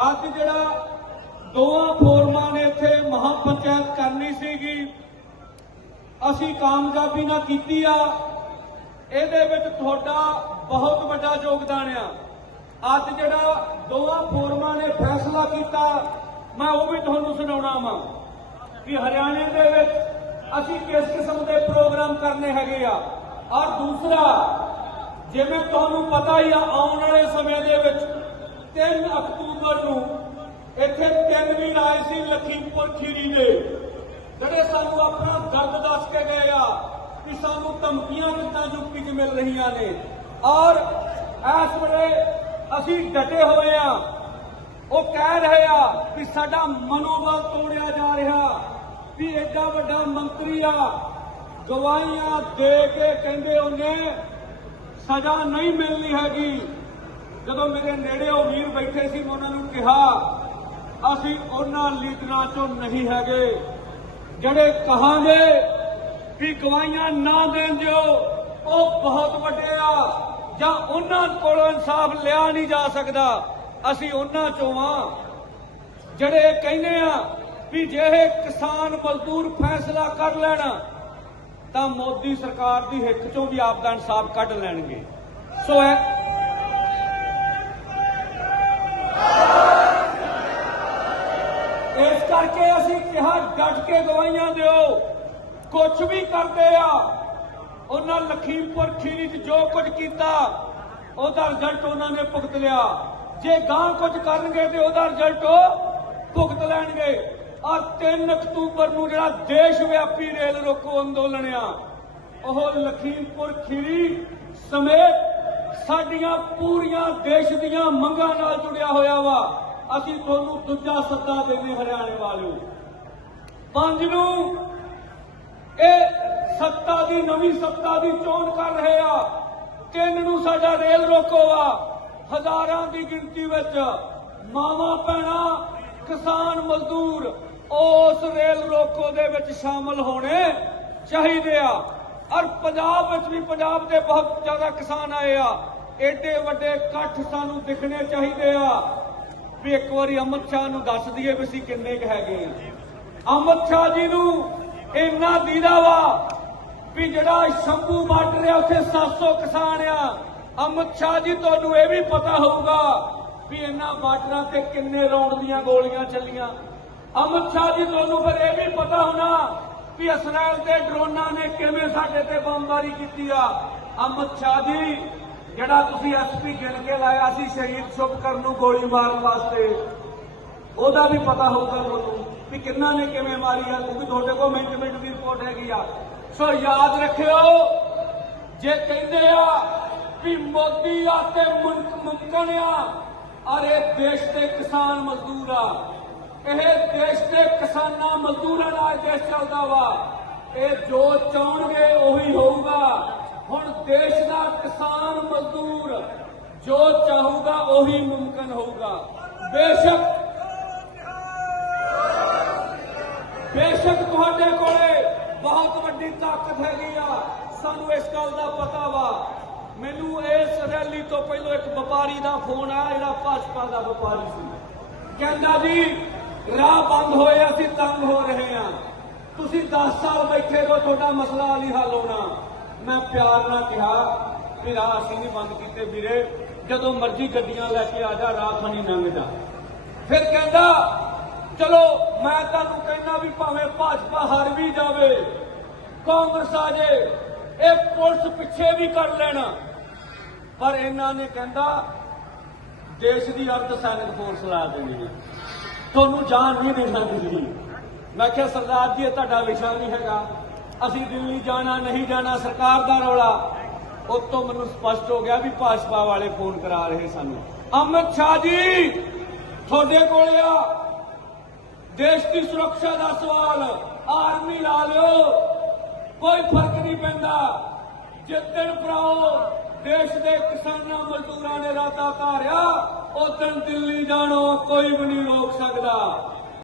ਅੱਜ ਜਿਹੜਾ ਦੋਵਾਂ ਫੋਰਮਾਂ ਨੇ ਇੱਥੇ ਮਹਾ ਪੰਚਾਇਤ ਕਰਨੀ ਸੀਗੀ, ਅਸੀਂ ਕਾਮਯਾਬੀ ਨਾਲ ਕੀਤੀ ਆ। ਇਹਦੇ ਵਿੱਚ ਤੁਹਾਡਾ ਬਹੁਤ ਵੱਡਾ ਯੋਗਦਾਨ ਆ। ਅੱਜ ਜਿਹੜਾ ਦੋਵਾਂ ਫੋਰਮਾਂ ਨੇ ਫੈਸਲਾ ਕੀਤਾ, ਮੈਂ ਉਹ ਵੀ ਤੁਹਾਨੂੰ ਸੁਣਾਉਣਾ ਵਾਂ ਕਿ ਹਰਿਆਣੇ ਦੇ ਵਿੱਚ ਅਸੀਂ ਕਿਸ ਕਿਸਮ ਦੇ ਪ੍ਰੋਗਰਾਮ ਕਰਨੇ ਹੈਗੇ ਆ। ਔਰ ਦੂਸਰਾ, ਜਿਵੇਂ ਤੁਹਾਨੂੰ ਪਤਾ ਹੀ ਆ, ਆਉਣ ਵਾਲੇ ਸਮੇਂ ਦੇ ਵਿੱਚ 3 ਅਕਤੂਬਰ ਨੂੰ ਇੱਥੇ ਤਿੰਨ ਵੀਰ ਆਏ ਸੀ ਲਖੀਮਪੁਰ ਖੀਰੀ ਦੇ, ਜਿਹੜੇ ਸਾਨੂੰ ਆਪਣਾ ਦਰਦ ਦੱਸ ਕੇ ਗਏ ਆ ਕਿ ਸਾਨੂੰ ਧਮਕੀਆਂ ਕਿੱਦਾਂ ਯੂਪੀ 'ਚ ਮਿਲ ਰਹੀਆਂ ਨੇ। ਔਰ ਇਸ ਵੇਲੇ ਅਸੀਂ ਡਟੇ ਹੋਏ ਆ। ਉਹ ਕਹਿ ਰਹੇ ਆ ਕਿ ਸਾਡਾ ਮਨੋਬਲ ਤੋੜਿਆ ਜਾ ਰਿਹਾ, ਵੀ ਐਡਾ ਵੱਡਾ ਮੰਤਰੀ ਆ, ਗਵਾਹੀਆਂ ਦੇ ਕੇ ਕਹਿੰਦੇ ਉਹਨੇ ਸਜ਼ਾ ਨਹੀਂ ਮਿਲਣੀ ਹੈਗੀ। ਜਦੋਂ ਮੇਰੇ ਨੇੜੇ ਉਹ ਵੀਰ ਬੈਠੇ ਸੀ, ਮੈਂ ਉਹਨਾਂ ਨੂੰ ਕਿਹਾ, ਅਸੀਂ ਉਹਨਾਂ ਲੀਡਰਾਂ ਚੋਂ ਨਹੀਂ ਹੈਗੇ। ਜਿਹੜੇ ਕਹਾਂਗੇ ਵੀ ਗਵਾਈਆਂ ਨਾ ਦੇਣ ਦਿਓ, ਉਹ ਬਹੁਤ ਵੱਡੇ ਆ, ਜਾਂ ਉਹਨਾਂ ਕੋਲੋਂ ਇਨਸਾਫ ਲਿਆ ਨਹੀਂ ਜਾ ਸਕਦਾ। ਅਸੀਂ ਉਹਨਾਂ ਚੋਂ ਆ। ਜਿਹੜੇ ਕਹਿੰਦੇ ਆ ਵੀ ਜੇ ਇਹ ਕਿਸਾਨ ਮਜ਼ਦੂਰ ਫੈਸਲਾ ਕਰ ਲੈਣ, ਤਾਂ ਮੋਦੀ ਸਰਕਾਰ ਦੀ ਹਿੱਕ ਚੋਂ ਵੀ ਆਪ ਦਾ ਇਨਸਾਫ ਕੱਢ ਲੈਣਗੇ। ਸੋ ਇਹ ਇਸ ਕਰਕੇ ਅਸੀਂ ਕਿਹਾ ਡਟ ਕੇ ਗਵਾਈਆਂ ਦਿਓ। ਕੁਝ ਵੀ ਕਰਦੇ ਆ, ਉਹਨਾਂ ਲਖੀਮਪੁਰ ਖੀਰੀ 'ਚ ਜੋ ਕੁਝ ਕੀਤਾ, ਉਹਦਾ ਰਿਜ਼ਲਟ ਉਹਨਾਂ ਨੇ ਭੁਗਤ ਲਿਆ। ਜੇ ਗਾਂ ਕੁਝ ਕਰਨਗੇ ਤੇ ਉਹਦਾ ਰਿਜ਼ਲਟ ਭੁਗਤ ਲੈਣਗੇ। ਔਰ 3 ਅਕਤੂਬਰ ਨੂੰ ਜਿਹੜਾ ਦੇਸ਼ ਵਿਆਪੀ ਰੇਲ ਰੋਕੋ ਅੰਦੋਲਨ ਆ, ਉਹ ਲਖੀਮਪੁਰ ਖੀਰੀ ਸਮੇਤ ਸਾਡੀਆਂ ਪੂਰੀਆਂ ਦੇਸ਼ ਦੀਆਂ ਮੰਗਾਂ ਨਾਲ ਜੁੜਿਆ ਹੋਇਆ ਵਾ। ਅਸੀਂ ਤੁਹਾਨੂੰ ਦੂਜਾ ਸੱਦਾ ਦੇਵੇ ਹਰਿਆਣੇ ਵਾਲਿਓ। ਪੰਜ ਨੂੰ ਇਹ ਸੱਤਾ ਦੀ, ਨਵੀਂ ਸੱਤਾ ਦੀ ਚੋਣ ਕਰ ਰਹੇ ਆ। ਤਿੰਨ ਨੂੰ ਸਾਡਾ ਰੇਲ ਰੋਕੋ ਆ। ਹਜ਼ਾਰਾਂ ਦੀ ਗਿਣਤੀ ਵਿੱਚ ਮਾਵਾ ਪੈਣਾ ਕਿਸਾਨ, ਮਜ਼ਦੂਰ ਉਸ ਰੇਲ ਰੋਕੋ ਦੇ ਵਿੱਚ ਸ਼ਾਮਲ ਹੋਣੇ ਚਾਹੀਦੇ ਆ। ਔਰ ਪੰਜਾਬ ਵਿੱਚ ਵੀ ਪੰਜਾਬ ਦੇ ਬਹੁਤ ਜ਼ਿਆਦਾ ਕਿਸਾਨ ਆਏ ਆ। ਏਡੇ ਵੱਡੇ ਇਕੱਠ ਸਾਨੂੰ ਦਿਖਣੇ ਚਾਹੀਦੇ ਆ। ਵੀ ਇੱਕ ਵਾਰੀ ਅਮਿਤ ਸ਼ਾਹ ਨੂੰ ਦੱਸ ਦਈਏ ਵੀ ਅਸੀਂ ਕਿੰਨੇ ਕੁ ਹੈਗੇ ਆ। ਅਮਿਤ ਸ਼ਾਹ ਜੀ ਨੂੰ ਇੰਨਾ ਦੀਦਾ ਵਾ ਵੀ ਜਿਹੜਾ ਸ਼ੰਭੂ ਬਾਰਡਰ ਆ ਉੱਥੇ 700 ਕਿਸਾਨ ਆ। ਅਮਿਤ ਸ਼ਾਹ ਜੀ, ਤੁਹਾਨੂੰ ਇਹ ਵੀ ਪਤਾ ਹੋਊਗਾ ਵੀ ਇਹਨਾਂ ਬਾਰਡਰਾਂ ਤੇ ਕਿੰਨੇ ਰੌਂਡ ਦੀਆਂ ਗੋਲੀਆਂ ਚੱਲੀਆਂ। ਅਮਿਤ ਸ਼ਾਹ ਜੀ, ਤੁਹਾਨੂੰ ਫਿਰ ਇਹ ਵੀ ਪਤਾ ਹੋਣਾ ਵੀ ਇਸਰਾਇਲ ਦੇ ਡਰੋਨਾਂ ਨੇ ਕਿਵੇਂ ਸਾਡੇ ਤੇ ਬੰਬਾਰੀ ਕੀਤੀ ਆ। ਅਮਿਤ ਸ਼ਾਹ ਜੀ ਜਿਹੜਾ ਤੁਸੀਂ ਐਸਪੀ ਗਿਣ ਕੇ ਲਾਇਆ ਸੀ ਸ਼ਹੀਦ ਸ਼ੁਭ ਨੂੰ ਗੋਲੀ ਮਾਰਨ ਵਾਸਤੇ, ਉਹਦਾ ਵੀ ਪਤਾ ਹੋਊਗਾ ਤੁਹਾਨੂੰ ਵੀ ਕਿੰਨਾ ਨੇ ਕਿਵੇਂ ਮਾਰੀ ਆ, ਕਿਉਂਕਿ ਤੁਹਾਡੇ ਕੋਲ ਮਿੰਟ ਮਿੰਟ ਦੀ ਰਿਪੋਰਟ ਹੈਗੀ ਆ। ਸੋ ਯਾਦ ਰੱਖਿਓ, ਜੇ ਕਹਿੰਦੇ ਆ ਵੀ ਮੋਦੀ ਆ ਤੇ ਮੁਮਕਨ ਆ, ਔਰ ਇਹ ਦੇਸ਼ ਦੇ ਕਿਸਾਨ ਮਜ਼ਦੂਰ ਆ। ਇਹ ਦੇਸ਼ ਦੇ ਕਿਸਾਨਾਂ ਮਜ਼ਦੂਰਾਂ ਨਾਲ ਦੇਸ਼ ਚੱਲਦਾ ਵਾ। ਇਹ ਜੋ ਚਾਹਣਗੇ ਉਹੀ ਹੋਊਗਾ। ਦੇਸ਼ ਦਾ ਕਿਸਾਨ ਮਜ਼ਦੂਰ ਜੋ ਚਾਹੂਗਾ ਉਹੀ ਮੁਮਕਨ ਹੋਊਗਾ ਬੇਸ਼ੱਕ ਬੇਸ਼ੱਕ ਤੁਹਾਡੇ ਕੋਲੇ ਬਹੁਤ ਵੱਡੀ ਤਾਕਤ ਹੈਗੀ ਆ ਸਾਨੂੰ ਇਸ ਗੱਲ ਦਾ ਪਤਾ ਵਾ ਮੈਨੂੰ ਇਸ ਰੈਲੀ ਤੋਂ ਪਹਿਲਾਂ ਇੱਕ ਵਪਾਰੀ ਦਾ ਫੋਨ ਆਇਆ ਜਿਹੜਾ ਭਾਜਪਾ ਦਾ ਵਪਾਰੀ ਸੀ ਕਹਿੰਦਾ ਜੀ ਰਾਹ ਬੰਦ ਹੋਏ ਅਸੀਂ ਤੰਗ ਹੋ ਰਹੇ ਆ ਤੁਸੀਂ 10 ਸਾਲ ਬੈਠੇ ਰਹੋ ਤੁਹਾਡਾ ਮਸਲਾ ਨਹੀਂ ਹੱਲ ਹੋਣਾ ਮੈਂ ਪਿਆਰ ਨਾਲ ਕਿਹਾ ਵੀ ਰਾਹ ਅਸੀਂ ਨਹੀਂ ਬੰਦ ਕੀਤੇ ਵੀਰੇ। ਜਦੋਂ ਮਰਜ਼ੀ ਗੱਡੀਆਂ ਲੈ ਕੇ ਆ ਜਾ, ਰਾਹ ਥਾਣੀ ਲੰਘ ਜਾ। ਫਿਰ ਕਹਿੰਦਾ, ਚਲੋ, ਮੈਂ ਤੁਹਾਨੂੰ ਕਹਿੰਦਾ ਵੀ ਭਾਵੇਂ ਭਾਜਪਾ ਹਾਰ ਵੀ ਜਾਵੇ, ਕਾਂਗਰਸ ਆ ਜੇ, ਇਹ ਪੁਲਿਸ ਪਿੱਛੇ ਵੀ ਕਰ ਲੈਣਾ। ਪਰ ਇਹਨਾਂ ਨੇ ਕਹਿੰਦਾ, ਦੇਸ਼ ਦੀ ਅਰਧ ਸੈਨਿਕ ਫੋਰਸ ਲਾ ਦੇਣੀ ਹੈ। ਤੁਹਾਨੂੰ ਜਾਣ ਨਹੀਂ ਦੇਣਾ ਦਿੱਲੀ ਮੈਂ ਕਿਹਾ, ਸਰਦਾਰ ਜੀ, ਇਹ ਤੁਹਾਡਾ ਵਿਸ਼ਾ ਨਹੀਂ ਹੈਗਾ। ਅਸੀਂ ਦਿੱਲੀ ਜਾਣਾ, ਨਹੀਂ ਜਾਣਾ, ਸਰਕਾਰ ਦਾ ਰੌਲਾ। ਉਤੋਂ ਮੈਨੂੰ ਸਪਸ਼ਟ ਹੋ ਗਿਆ ਵੀ ਭਾਜਪਾ ਵਾਲੇ ਫੋਨ ਕਰਾ ਰਹੇ ਸਾਨੂੰ। ਅਮਿਤ ਸ਼ਾਹ ਜੀ, ਤੁਹਾਡੇ ਕੋਲ ਆ। ਦੇਸ਼ ਦੀ ਸੁਰੱਖਿਆ ਦਾ ਸਵਾਲ, ਆਰਮੀ ਲਾ ਲਿਓ। ਕੋਈ ਫ਼ਰਕ ਨਹੀਂ ਪੈਂਦਾ। ਜਿੱਦਣ ਭਰਾਓ ਦੇਸ਼ ਦੇ ਕਿਸਾਨਾਂ ਮਜ਼ਦੂਰਾਂ ਨੇ ਰਾਤਾ ਧਾਰਿਆ ਉਦੋਂ ਦਿੱਲੀ ਜਾਣੋ, ਕੋਈ ਵੀ ਨਹੀਂ ਰੋਕ ਸਕਦਾ।